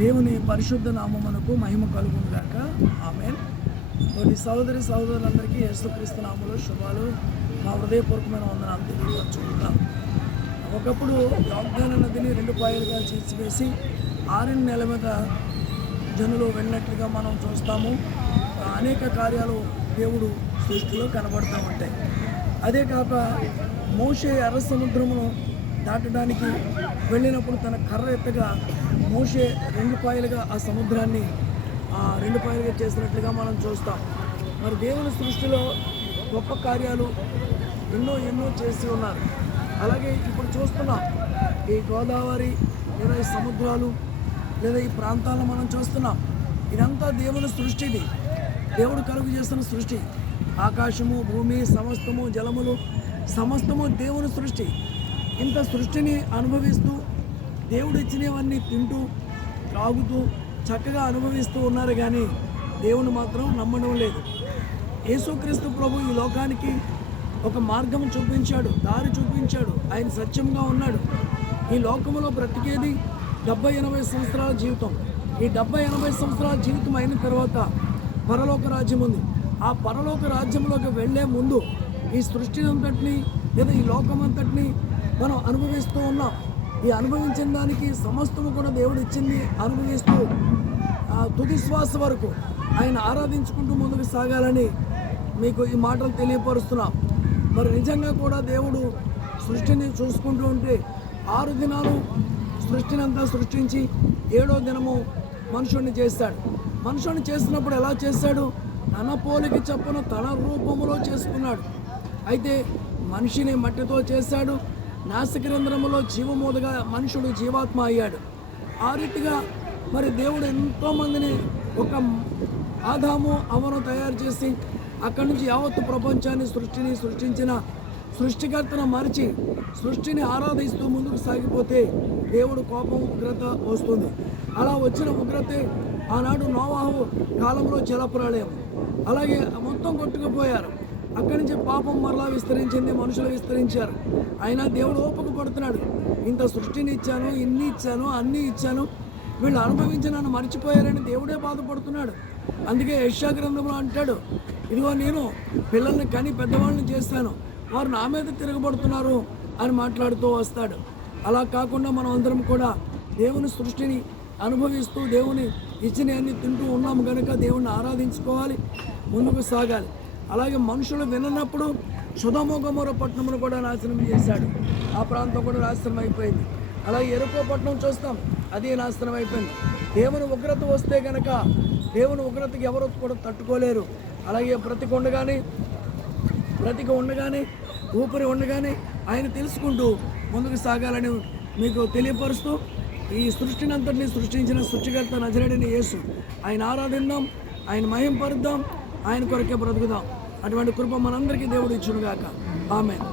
దేవుని పరిశుద్ధ నామమునకు మహిమ కలుగును గాక. ఆమేన్. తోటి సహోదరి సహోదరులందరికీ యేసుక్రీస్తు నామములో శుభాలు, మా హృదయపూర్వకమైన వందనాలు తెలియపరచుకుంటాం. ఒకప్పుడు యోర్దాను నదిని 2 పాయలుగా చీల్చివేసి 6 నెలల మీద జనులు వెళ్ళినట్లుగా మనం చూస్తాము. అనేక కార్యాలు దేవుడు సృష్టిలో కనబడుతూ ఉంటాయి. అదే కాక మోషే ఎర్ర సముద్రమును దాటడానికి వెళ్ళినప్పుడు తన కర్ర ఎత్తగా మోషే 2 పాయలుగా ఆ సముద్రాన్ని 2 పాయలుగా చేసినట్లుగా మనం చూస్తాం. మరి దేవుని సృష్టిలో గొప్ప కార్యాలు ఎన్నో చేసి ఉన్నారు. అలాగే ఇప్పుడు చూస్తున్నాం ఈ గోదావరి లేదా ఈ సముద్రాలు లేదా ఈ ప్రాంతాలను మనం చూస్తున్నాం. ఇదంతా దేవుని సృష్టిది, దేవుడు కలుగు చేస్తున్న సృష్టి. ఆకాశము, భూమి, సమస్తము, జలములు సమస్తము దేవుని సృష్టి. ఇంత సృష్టిని అనుభవిస్తూ దేవుడు ఇచ్చినవన్నీ తింటూ తాగుతూ చక్కగా అనుభవిస్తూ ఉన్నారు, కానీ దేవుని మాత్రం నమ్మడం లేదు. యేసుక్రీస్తు ప్రభు ఈ లోకానికి ఒక మార్గం చూపించాడు, దారి చూపించాడు. ఆయన సత్యంగా ఉన్నాడు. ఈ లోకంలో బ్రతికేది 70-80 సంవత్సరాల జీవితం. ఈ 70-80 సంవత్సరాల జీవితం అయిన తర్వాత పరలోక రాజ్యం ఉంది. ఆ పరలోక రాజ్యంలోకి వెళ్ళే ముందు ఈ సృష్టి అంతటిని లేదా ఈ లోకమంతటిని మనం అనుభవిస్తూ ఉన్నాం. ఈ అనుభవించిన దానికి సమస్తము కూడా దేవుడు ఇచ్చింది అనుభవిస్తూ తుది శ్వాస వరకు ఆయన ఆరాధించుకుంటూ ముందుకు సాగాలని మీకు ఈ మాటలు తెలియపరుస్తున్నాం. మరి నిజంగా కూడా దేవుడు సృష్టిని చూసుకుంటూ ఉంటే 6 దినాలు సృష్టిని అంతా సృష్టించి 7వ దినము మనుషుడిని చేశాడు. మనుషుడిని చేసినప్పుడు ఎలా చేశాడు? తన పోలికి చొప్పున తన రూపములో చేసుకున్నాడు. అయితే మనిషిని మట్టితో చేశాడు. నాసికేంద్రములో జీవమోదగా మనుషుడు జీవాత్మ అయ్యాడు. ఆ రీతిగా మరి దేవుడు ఎంతోమందిని ఒక ఆదాము అవను తయారు చేసి అక్కడి నుంచి యావత్తు ప్రపంచాన్ని సృష్టించిన సృష్టికర్తను మరిచి సృష్టిని ఆరాధిస్తూ ముందుకు సాగిపోతే దేవుడు కోపం, ఉగ్రత వస్తుంది. అలా వచ్చిన ఉగ్రతే ఆనాడు నోవాహు కాలంలో జలప్రళయం. అలాగే మొత్తం కొట్టుకుపోయారు. అక్కడి నుంచి పాపం మరలా విస్తరించింది, మనుషులు విస్తరించారు. అయినా దేవుడు ఓపిక పడుతున్నాడు. ఇంత సృష్టిని ఇచ్చాను, ఇన్ని ఇచ్చాను, అన్నీ ఇచ్చాను, వీళ్ళు అనుభవించి నన్ను మర్చిపోయారని దేవుడే బాధపడుతున్నాడు. అందుకే యెషయా గ్రంథంలో అంటాడు, ఇదిగో నేను పిల్లల్ని కని పెద్దవాళ్ళని చేస్తాను, వారు నా మీద తిరగబడుతున్నారు అని మాట్లాడుతూ వస్తాడు. అలా కాకుండా మనం అందరం కూడా దేవుని సృష్టిని అనుభవిస్తూ దేవుని ఇచ్చినవన్నీ తింటూ ఉన్నాము కనుక దేవుణ్ణి ఆరాధించుకోవాలి, ముందుకు సాగాలి. అలాగే మనుషులు విననప్పుడు సొదొమ గొమొర్రా పట్టణమును కూడా నాశనం చేశాడు. ఆ ప్రాంతం కూడా నాశనం అయిపోయింది. అలాగే యెరికో పట్టణం చూస్తాం, అది నాశనం అయిపోయింది. దేవుని ఉగ్రత వస్తే కనుక దేవుని ఉగ్రతకి ఎవరు కూడా తట్టుకోలేరు. అలాగే బ్రతికి ఉండగానే ఊపిరి ఉండగానే ఆయన తెలుసుకుంటూ ముందుకు సాగాలని మీకు తెలియపరుస్తూ ఈ సృష్టిని అంతటినీ సృష్టించిన సృష్టికర్త నజరేయుడైన యేసు, ఆయన ఆరాధిద్దాం, ఆయన మహింపరుద్దాం, ఆయన కొరకే బ్రతుకుదాం. అటువంటి కృప మనందరికీ దేవుడు ఇచ్చునుగాక. ఆమేన్.